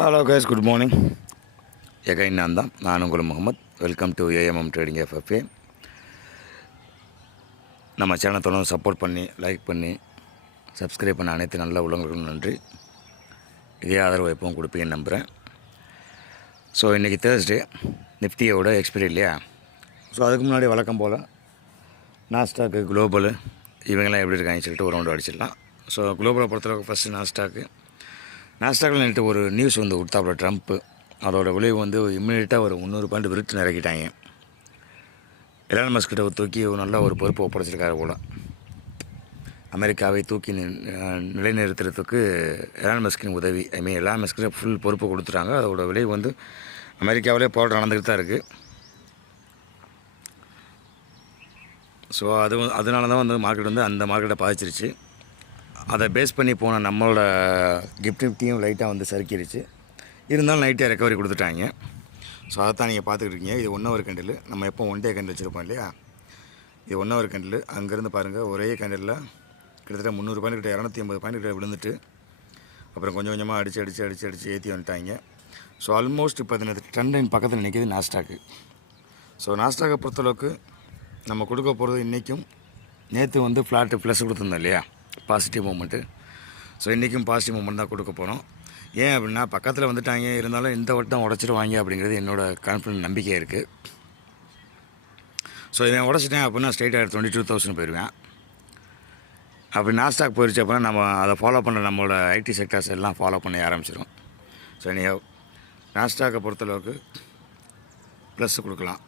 Hello guys, good morning. Again நான் உங்கள் Mohammed. Welcome to AMM trading FFA. நம்ம சேனலை தொடர்ந்து சப்போர்ட் பண்ணி, லைக் பண்ணி, சப்ஸ்கிரைப் பண்ண அனைத்து நல்ல உள்ளவங்களுக்கும் நன்றி. இதே ஆதரவு எப்பவும் கொடுப்பீங்கன்னு நம்புகிறேன். ஸோ இன்றைக்கி தேர்ஸ்டே, நிஃப்டியோட எக்ஸ்பைரி இல்லையா? ஸோ அதுக்கு முன்னாடி வழக்கம் போல் நாஸ்டாக்கு, குளோபலு இவங்கெல்லாம் எப்படி இருக்காங்கன்னு சொல்லிட்டு ஒரு ரவுண்டு அடிச்சிடலாம். ஸோ குளோபலை பொறுத்தளவுக்கு ஃபஸ்ட்டு நாஸ்டாக்கில் நேற்று ஒரு நியூஸ் வந்து கொடுத்தாப்புல ட்ரம்ப்பு. அதோட விளைவு வந்து இம்மிடியட்டாக ஒரு 300 பாயிண்ட் விருத்து இறக்கிட்டாங்க. எலான் மஸ்கிட்ட தூக்கி நல்ல ஒரு பொறுப்பு ஒப்படைச்சிருக்காரு போல். அமெரிக்காவை தூக்கி நிலைநிறுத்துறதுக்கு எலான் மஸ்கின் உதவி, எலான் மஸ்கிட்ட ஃபுல் பொறுப்பு கொடுத்துட்டாங்க. அதோட விளைவு வந்து அமெரிக்காவிலே போராட்டம் நடந்துக்கிட்டு தான் இருக்குது. ஸோ அதனால தான் வந்து மார்க்கெட் வந்து அந்த மார்க்கெட்டை பாதிச்சிருச்சு. அதை பேஸ் பண்ணி போன நம்மளோட நிஃப்டியும் லைட்டாக வந்து சறுக்கிடுச்சு. இருந்தாலும் லைட்டாக ரெக்கவரி கொடுத்துட்டாங்க. ஸோ அதைத்தான் நீங்கள் பார்த்துக்கிட்டு இருக்கீங்க. இது 1 ஹவர் கேண்டில். நம்ம எப்போ 1 டே கேண்டில் வச்சுருப்போம் இல்லையா? இது 1 ஹவர் கேண்டில். அங்கேருந்து பாருங்கள், ஒரே கேண்டிலில் கிட்டத்தட்ட 300 பாயிண்ட் கிட்ட, 280 பாயிண்ட் கிட்ட விழுந்துட்டு அப்புறம் கொஞ்சம் கொஞ்சமாக அடித்து ஏற்றி வந்துட்டாங்க. ஸோ ஆல்மோஸ்ட் இப்போ இந்த ட்ரெண்ட் லைன் பக்கத்தில் நிற்கிது நாஸ்டாக்கு. ஸோ நாஸ்டாக்கை பொறுத்தளவுக்கு நம்ம கொடுக்க போகிறது இன்றைக்கும், நேற்று வந்து ஃப்ளாட்டு ப்ளஸ் கொடுத்துருந்தோம் இல்லையா, பாசிட்டிவ் மூமெண்ட்டு. ஸோ இன்றைக்கும் பாசிட்டிவ் மூமெண்ட் தான் கொடுக்க போகிறோம். ஏன் அப்படின்னா பக்கத்தில் வந்துட்டாங்க, இருந்தாலும் இந்த வட்டம் உடச்சிடுவாங்க அப்படிங்கிறது என்னோடய கான்ஃபிடன்ட் நம்பிக்கையாக இருக்குது. ஸோ இதை உடச்சிட்டேன் அப்படின்னா ஸ்ட்ரெயிட்டாக 22,000 போயிடுவேன். அப்படி நாஸ்டாக் போயிடுச்சு அப்படின்னா நம்ம அதை ஃபாலோ பண்ணுற நம்மளோட ஐடி செக்டர்ஸ் எல்லாம் ஃபாலோ பண்ண ஆரம்பிச்சிடும். ஸோ நீங்கள் நாஸ்டாக்கை பொறுத்தளவுக்கு ப்ளஸ் கொடுக்கலாம்.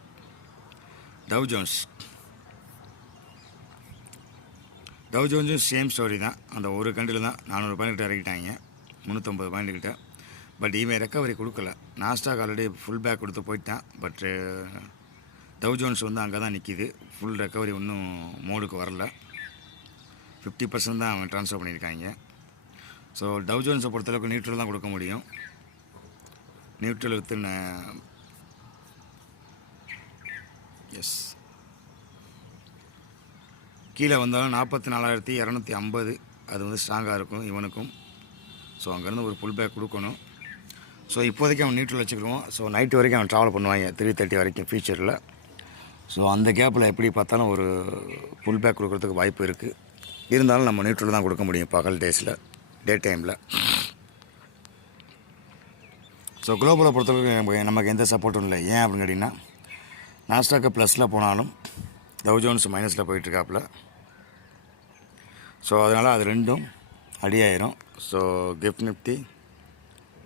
டவ் ஜோன்ஸும் சேம் ஸ்டோரி தான். அந்த ஒரு கண்டில் தான் 400 பாயிண்ட் கிட்ட இறக்கிட்டாங்க, 350 பாயிண்ட் கிட்ட. பட் இவன் ரெக்கவரி கொடுக்கல. நாஸ்டாக் ஆல்ரெடி ஃபுல் பேக் கொடுத்து போயிட்டான். பட் டவ் ஜோன்ஸ் வந்து அங்கே தான் நிற்கிது. ஃபுல் ரெக்கவரி இன்னும் மோடுக்கு வரல. 50% தான் அவன் ட்ரான்ஸ்ஃபர் பண்ணியிருக்காங்க. ஸோ டவ் ஜோன்ஸை பொறுத்தளவுக்கு நியூட்ரல் தான் கொடுக்க முடியும். நியூட்ரல் வித்து எஸ் கீழே வந்தாலும் 44,250 அது வந்து ஸ்ட்ராங்காக இருக்கும் இவனுக்கும். ஸோ அங்கேருந்து ஒரு ஃபுல் பேக் கொடுக்கணும். ஸோ இப்போதைக்கு அவன் நியூட்ரல் வச்சுக்கிடுவோம். ஸோ நைட்டு வரைக்கும் அவன் ட்ராவல் பண்ணுவாங்க, 3:30 வரைக்கும் ஃபியூச்சரில். ஸோ அந்த கேப்பில் எப்படி பார்த்தாலும் ஒரு ஃபுல் பேக் கொடுக்குறதுக்கு வாய்ப்பு இருக்குது. இருந்தாலும் நம்ம நியூட்ரல் தான் கொடுக்க முடியும் பகல் டே டைமில். ஸோ குளோபலை பொறுத்தவரைக்கும் நமக்கு எந்த சப்போர்ட்டும் இல்லை. ஏன் அப்படின்னு கேட்டிங்கன்னா, நாஸ்டாக்கு ப்ளஸில் போனாலும் டவ் ஜோன்ஸ் மைனஸில் போயிட்டுருக்காப்புல. ஸோ அதனால் அது ரெண்டும் அடியாயிரும். So Nifty